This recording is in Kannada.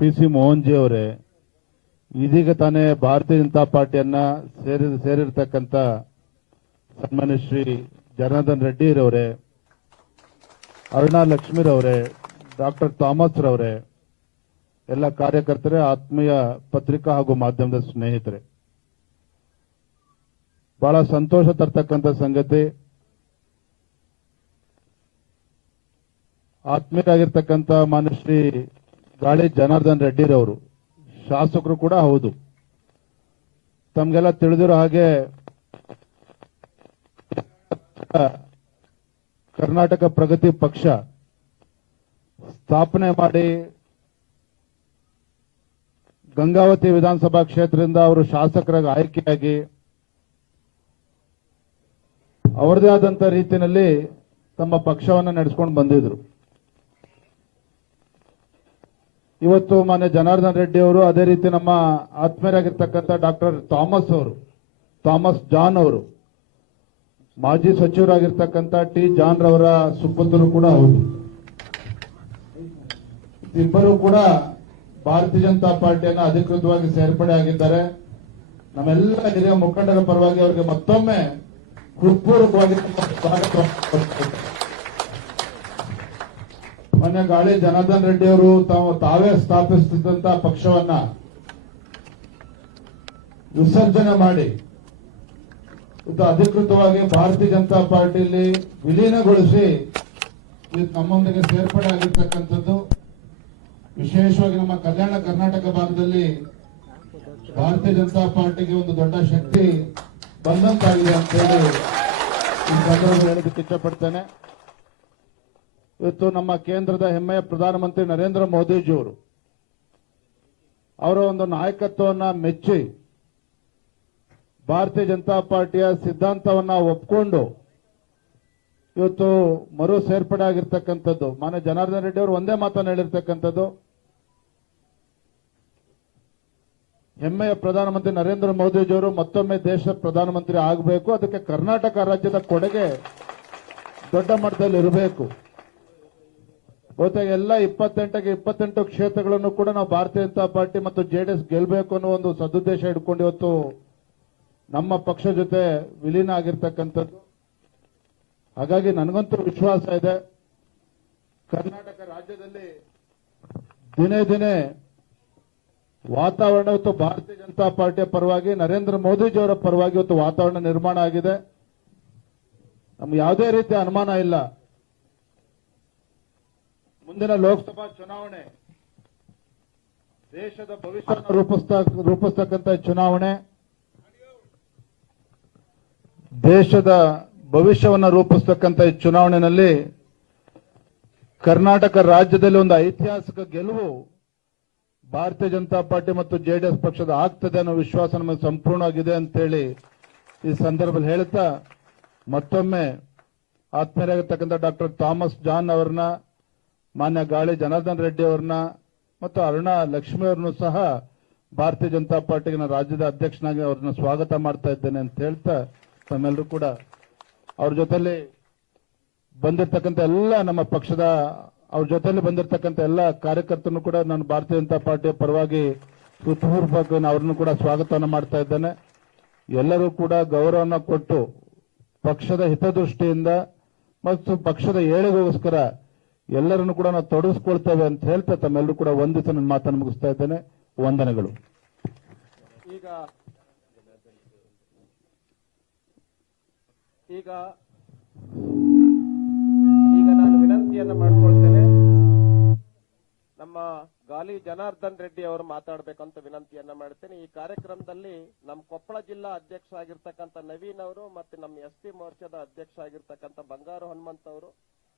ಪಿ ಸಿ ಮೋಹನ್ ಜಿ ಅವರೇ ಇದೀಗ ತಾನೇ ಭಾರತೀಯ ಜನತಾ ಪಾರ್ಟಿಯನ್ನ ಸೇರಿ, ಸೇರಿರ್ತಕ್ಕಂಥ ಸನ್ಮಾನ್ಯ ಶ್ರೀ ಜನಾರ್ದನ್ ರೆಡ್ಡಿ ರವರೇ ಅರುಣಾ ಲಕ್ಷ್ಮೀರವರೇ, ಡಾಕ್ಟರ್ ಥಾಮಸ್ ರವರೇ, ಎಲ್ಲ ಕಾರ್ಯಕರ್ತರೇ, ಆತ್ಮೀಯ ಪತ್ರಿಕಾ ಹಾಗೂ ಮಾಧ್ಯಮದ ಸ್ನೇಹಿತರೆ. ಬಹಳ ಸಂತೋಷ ತರ್ತಕ್ಕಂಥ ಸಂಗತಿ. ಆತ್ಮೀಯರಾಗಿರ್ತಕ್ಕಂಥ ಮಾನ್ಯ ಶ್ರೀ ಗಾಳಿ ಜನಾರ್ದನ್ ರೆಡ್ಡಿರವರು. ಶಾಸಕರು ಕೂಡ ಹೌದು. ತಮಗೆಲ್ಲ ತಿಳಿದಿರೋ ಹಾಗೆ, ಕರ್ನಾಟಕ ಪ್ರಗತಿ ಪಕ್ಷ ಸ್ಥಾಪನೆ ಮಾಡಿ ಗಂಗಾವತಿ ವಿಧಾನಸಭಾ ಕ್ಷೇತ್ರದಿಂದ ಅವರು ಶಾಸಕರಾಗಿ ಆಯ್ಕೆಯಾಗಿ, ಅವರದೇ ಆದಂತ ರೀತಿಯಲ್ಲಿ ತಮ್ಮ ಪಕ್ಷವನ್ನು ನಡೆಸ್ಕೊಂಡು ಬಂದಿದ್ರು. ಇವತ್ತು ಮಾನ್ಯ ಜನಾರ್ದನ್ ರೆಡ್ಡಿ ಅವರು ಅದೇ ರೀತಿ ನಮ್ಮ ಆತ್ಮೀಯರಾಗಿರ್ತಕ್ಕಂಥ ಡಾಕ್ಟರ್ ಥಾಮಸ್ ಅವರು, ಥಾಮಸ್ ಜಾನ್ ಅವರು, ಮಾಜಿ ಸಚಿವರಾಗಿರ್ತಕ್ಕಂಥ ಟಿ ಜಾನ್ ರವರ ಸುಪುತ್ರರು ಕೂಡ ಹೌದು ಇಬ್ಬರು ಕೂಡ ಭಾರತೀಯ ಜನತಾ ಪಾರ್ಟಿಯನ್ನು ಅಧಿಕೃತವಾಗಿ ಸೇರ್ಪಡೆ ಆಗಿದ್ದಾರೆ ನಮ್ಮೆಲ್ಲ ಹಿರಿಯ ಮುಖಂಡರ ಪರವಾಗಿ ಅವರಿಗೆ ಮತ್ತೊಮ್ಮೆ ಹೃತ್ಪೂರ್ವಕವಾಗಿ ಸ್ವಾಗತ. ಮೊನ್ನೆ ಗಾಳಿ ಜನಾರ್ದನ್ ರೆಡ್ಡಿ ಅವರು ತಾವು ತಾವೇ ಸ್ಥಾಪಿಸುತ್ತಿದ್ದಂತ ಪಕ್ಷವನ್ನ ವಿಸರ್ಜನೆ ಮಾಡಿ, ಇದು ಅಧಿಕೃತವಾಗಿ ಭಾರತೀಯ ಜನತಾ ಪಾರ್ಟಿಯಲ್ಲಿ ವಿಲೀನಗೊಳಿಸಿ ನಮ್ಮೊಂದಿಗೆ ಸೇರ್ಪಡೆ ಆಗಿರ್ತಕ್ಕಂಥದ್ದು. ವಿಶೇಷವಾಗಿ ನಮ್ಮ ಕಲ್ಯಾಣ ಕರ್ನಾಟಕ ಭಾಗದಲ್ಲಿ ಭಾರತೀಯ ಜನತಾ ಪಾರ್ಟಿಗೆ ಒಂದು ದೊಡ್ಡ ಶಕ್ತಿ ಬಂದಂತಾಗಿದೆ ಅಂತ ಹೇಳಿ ಈ ಸಂದರ್ಭದಲ್ಲಿ ಇಷ್ಟಪಡ್ತೇನೆ. ಇವತ್ತು ನಮ್ಮ ಕೇಂದ್ರದ ಹೆಮ್ಮೆಯ ಪ್ರಧಾನಮಂತ್ರಿ ನರೇಂದ್ರ ಮೋದಿಜಿಯವರು ಅವರ ಒಂದು ನಾಯಕತ್ವವನ್ನ ಮೆಚ್ಚಿ ಭಾರತೀಯ ಜನತಾ ಪಾರ್ಟಿಯ ಸಿದ್ಧಾಂತವನ್ನ ಒಪ್ಕೊಂಡು ಇವತ್ತು ಮರು ಸೇರ್ಪಡೆ ಆಗಿರ್ತಕ್ಕಂಥದ್ದು. ಮಾನ್ಯ ಜನಾರ್ದನ್ ರೆಡ್ಡಿ ಅವರು ಒಂದೇ ಮಾತನ್ನು ಹೇಳಿರ್ತಕ್ಕಂಥದ್ದು. ಹೆಮ್ಮೆಯ ಪ್ರಧಾನಮಂತ್ರಿ ನರೇಂದ್ರ ಮೋದಿಜಿಯವರು ಮತ್ತೊಮ್ಮೆ ದೇಶದ ಪ್ರಧಾನಮಂತ್ರಿ ಆಗಬೇಕು. ಅದಕ್ಕೆ ಕರ್ನಾಟಕ ರಾಜ್ಯದ ಕೊಡುಗೆ ದೊಡ್ಡ ಮಟ್ಟದಲ್ಲಿ ಇರಬೇಕು ಬಹುತೇಕ ಎಲ್ಲ ಇಪ್ಪತ್ತೆಂಟಕ್ಕೆ ಇಪ್ಪತ್ತೆಂಟು ಕ್ಷೇತ್ರಗಳನ್ನು ಕೂಡ ನಾವು ಭಾರತೀಯ ಜನತಾ ಪಾರ್ಟಿ ಮತ್ತು ಜೆಡಿಎಸ್ ಗೆಲ್ಲಬೇಕು ಅನ್ನೋ ಒಂದು ಸದುದ್ದೇಶ ಇಟ್ಕೊಂಡು ಇವತ್ತು ನಮ್ಮ ಪಕ್ಷ ಜೊತೆ ವಿಲೀನ ಆಗಿರ್ತಕ್ಕಂಥದ್ದು. ಹಾಗಾಗಿ ನನಗಂತೂ ವಿಶ್ವಾಸ ಇದೆ. ಕರ್ನಾಟಕ ರಾಜ್ಯದಲ್ಲಿ ದಿನೇ ದಿನೇ ವಾತಾವರಣ ಇವತ್ತು ಭಾರತೀಯ ಜನತಾ ಪಾರ್ಟಿಯ ಪರವಾಗಿ, ನರೇಂದ್ರ ಮೋದಿಜಿಯವರ ಪರವಾಗಿ ಇವತ್ತು ವಾತಾವರಣ ನಿರ್ಮಾಣ ಆಗಿದೆ. ನಮ್ಗೆ ಯಾವುದೇ ರೀತಿಯ ಅನುಮಾನ ಇಲ್ಲ. ಮುಂದಿನ ಲೋಕಸಭಾ ಚುನಾವಣೆ ದೇಶದ ಭವಿಷ್ಯವನ್ನು ರೂಪಿಸ್ತಕ್ಕಂತ ಚುನಾವಣೆ. ದೇಶದ ಭವಿಷ್ಯವನ್ನು ರೂಪಿಸ್ತಕ್ಕಂಥ ಈ ಚುನಾವಣೆಯಲ್ಲಿ ಕರ್ನಾಟಕ ರಾಜ್ಯದಲ್ಲಿ ಒಂದು ಐತಿಹಾಸಿಕ ಗೆಲುವು ಭಾರತೀಯ ಜನತಾ ಪಾರ್ಟಿ ಮತ್ತು ಜೆಡಿಎಸ್ ಪಕ್ಷದ ಆಗ್ತದೆ ಅನ್ನೋ ವಿಶ್ವಾಸ ನಮಗೆ ಸಂಪೂರ್ಣವಾಗಿದೆ ಅಂತೇಳಿ ಈ ಸಂದರ್ಭದಲ್ಲಿ ಹೇಳ್ತಾ ಮತ್ತೊಮ್ಮೆ ಆತ್ಮೀಯರಾಗಿರ್ತಕ್ಕಂಥ ಡಾಕ್ಟರ್ ಥಾಮಸ್ ಜಾನ್ ಅವರನ್ನ ಮಾನ್ಯ ಗಾಳಿ ಜನಾರ್ದನ್ ರೆಡ್ಡಿ ಅವ್ರನ್ನ ಮತ್ತು ಅರುಣಾ ಲಕ್ಷ್ಮಿ ಅವ್ರನ್ನೂ ಸಹ ಭಾರತೀಯ ಜನತಾ ಪಾರ್ಟಿಗೆ ನಾನು ರಾಜ್ಯದ ಅಧ್ಯಕ್ಷನಾಗಿ ಅವ್ರನ್ನ ಸ್ವಾಗತ ಮಾಡ್ತಾ ಇದ್ದೇನೆ ಅಂತ ಹೇಳ್ತಾ ತಮ್ಮೆಲ್ಲರೂ ಕೂಡ ಅವ್ರ ಜೊತೆಲಿ ಬಂದಿರ್ತಕ್ಕಂಥ ಎಲ್ಲ ನಮ್ಮ ಪಕ್ಷದ, ಅವ್ರ ಜೊತೆಲಿ ಬಂದಿರತಕ್ಕಂಥ ಎಲ್ಲ ಕಾರ್ಯಕರ್ತರನ್ನು ಕೂಡ ನಾನು ಭಾರತೀಯ ಜನತಾ ಪಾರ್ಟಿಯ ಪರವಾಗಿ ಹೃತ್ಪೂರ್ವಕ ಅವ್ರನ್ನು ಕೂಡ ಸ್ವಾಗತವನ್ನು ಮಾಡ್ತಾ ಇದ್ದೇನೆ. ಎಲ್ಲರೂ ಕೂಡ ಗೌರವನ ಕೊಟ್ಟು ಪಕ್ಷದ ಹಿತದೃಷ್ಟಿಯಿಂದ ಮತ್ತು ಪಕ್ಷದ ಏಳಿಗೆಗೋಸ್ಕರ ಎಲ್ಲರನ್ನು ಕೂಡ ನಾವು ತೊಡಗಿಸ್ಕೊಳ್ತೇವೆ ಅಂತ ಹೇಳ್ತಾ ತಮ್ಮೆಲ್ಲರೂ ಕೂಡ ಒಂದಿಸ ನನ್ನ ಮಾತನ್ನು ಮುಗಿಸ್ತಾ ಇದ್ದೇನೆ. ವಂದನೆಗಳು. ಈಗ ಈಗ ಈಗ ನಾನು ವಿನಂತಿಯನ್ನ ಮಾಡಿಕೊಳ್ತೇನೆ. ನಮ್ಮ ಗಾಲಿ ಜನಾರ್ದನ್ ರೆಡ್ಡಿ ಅವರು ಮಾತಾಡಬೇಕಂತ ವಿನಂತಿಯನ್ನ ಮಾಡ್ತೇನೆ. ಈ ಕಾರ್ಯಕ್ರಮದಲ್ಲಿ ನಮ್ಮ ಕೊಪ್ಪಳ ಜಿಲ್ಲಾ ಅಧ್ಯಕ್ಷ ಆಗಿರ್ತಕ್ಕಂಥ ನವೀನ್ ಅವರು ಮತ್ತೆ ನಮ್ಮ ಎಸ್ ಟಿ ಮೋರ್ಚಾದ ಅಧ್ಯಕ್ಷ ಆಗಿರ್ತಕ್ಕಂಥ ಬಂಗಾರು ಹನುಮಂತ್ ಅವರು